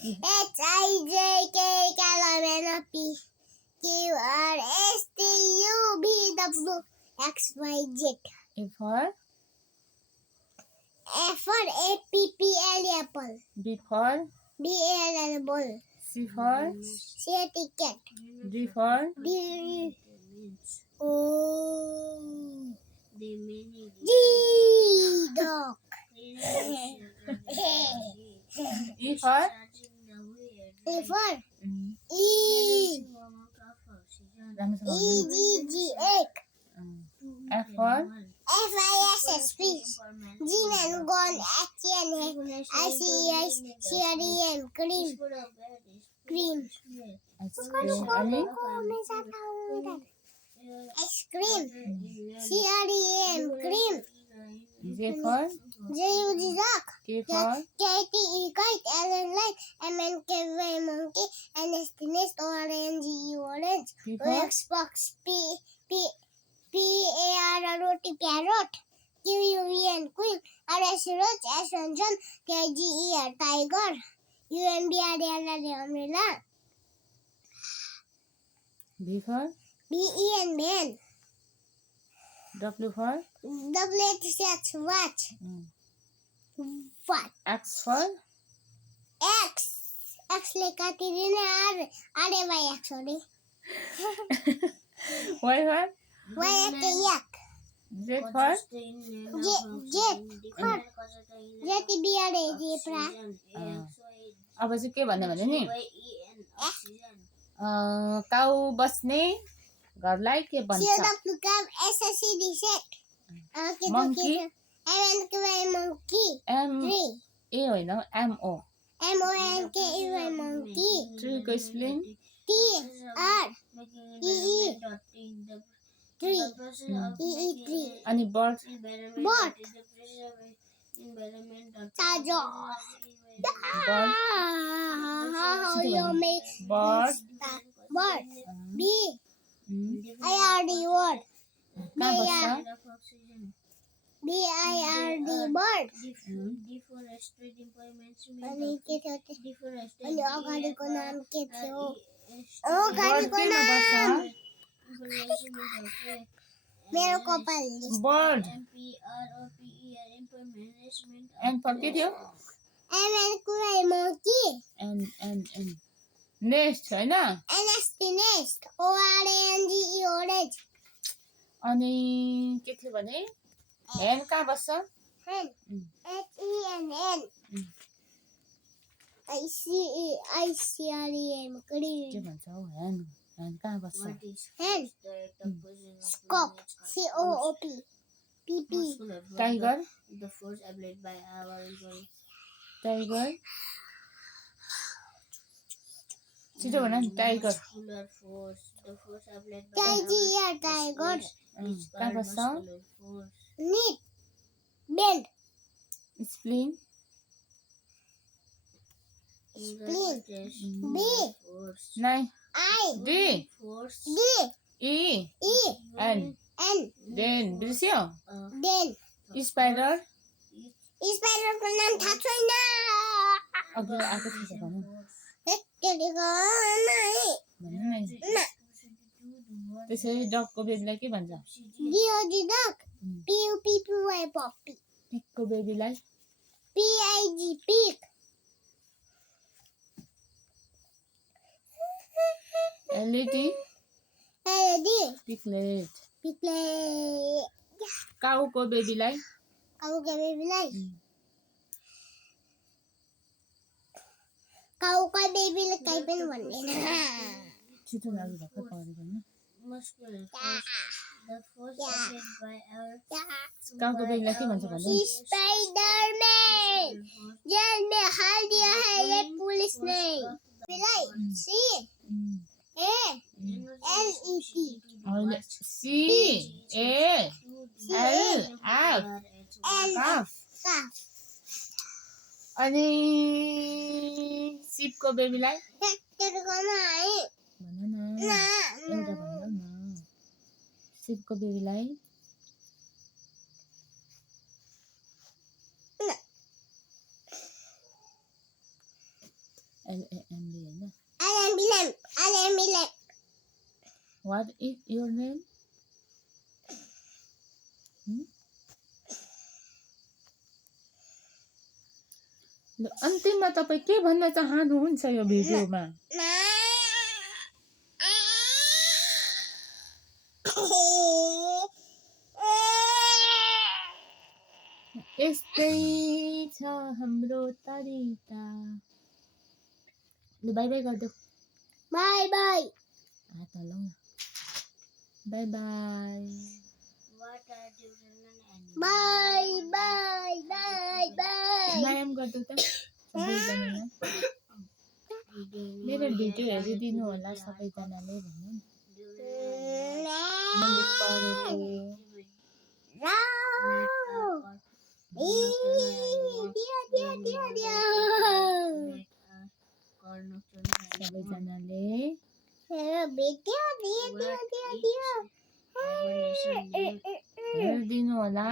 HIJKLMNOPQRSTUVWXYZ. A for Apple. B for BALL ball. C for Cat. D for D dog. E for E for Mm. राम्रोसँग EGG egg. F for FISS fish. Gene and gone HN ICES cream. ice cream अनि Ice cream. cream. J for JUD duck. K for KTE kite. LN light. MNKY monkey. NST nest. ORNGE orange. P for Xbox. PARROT parrot. QUEN queen. RS roach. SN John. TIGER tiger. UMBRALL umbrella. B for BEN ben. W for WHS watch. What? X for X. X ले काटिदिने आरे भाइ X हो रे. Y for Y के yak. Z for जति बिहारे zebra. अब चाहिँ के भन्ने भने नि काउ बस्ने घरलाई के भन्छ CW cam SSCD set. Monkey. MNKY monkey. M Tree. A होइन MO MONKEY monkey. ट्री को स्पेलिङ TREE. Tree. tree. अनि bird Bird. Tajo. Bird. You make Bird. bird. BIRD word. कहाँ बस्छ BIRD bird. अनि के थियो अनि अगाडिको नाम के थियो अगाडिको नाम मेरो कपाल बर्ड एन फर के थियो MNKY monkey. एन नेस्ट होइन NST nest. ORNGE orange. अनि के थियो भने हेन कहाँ बस्छ Hen. HENN. ICREM के green. भन्छ हौ हेन हेन कहाँ बस्छ Hen. Scop. COOP. PP. Tiger tiger छिटो भन नि टाइगर TIGER tiger. कहाँ बस्छ Knit. Bend. Spleen Spleen. B. नाइ I. D D. E E. N N. Then बिर्स्यो Then. स्पाइडर Spider को नाम थाहा छैन. अघि आएको थियो भन भन न त्यसरी डगको बेबीलाई के भन्छ DOG duck. PUPPY puppy. पिगको बेबीलाई PIG pig. LED LD piglet piglet. काउको बेबीलाई काउको बेबीलाई काउको बेबीले काहीँ पनि भन्दैन. छिटो लागि भर्खर पढ्यो भने काउको बेबीलाई के भन्छ भन्दा Spider-Man. जेल में हाल दिया है ये पुलिस ने. बेबीलाई C A L E T. होइन C A L F calf Calf. अनि सिपको बेबीलाई तेरोको है भन न एउटा भन न सिपको बेबीलाई LAMB होइन. Alam. What is your name? ल अन्तिममा तपाईँ के भन्न चाहनुहुन्छ यो भिडियोमा? यस्तै छ हाम्रो तरिका. ल बाई बाई गरिदेऊ. Bye. हात हल्लाउ न. By by. Bye. मायाम गरिदेऊ त सबैजनालाई. मेरो भिडियो हेरिदिनु होला सबैजनाले भन्नु. मैले पढेको. सबैजनाले हेरिदिनु होला.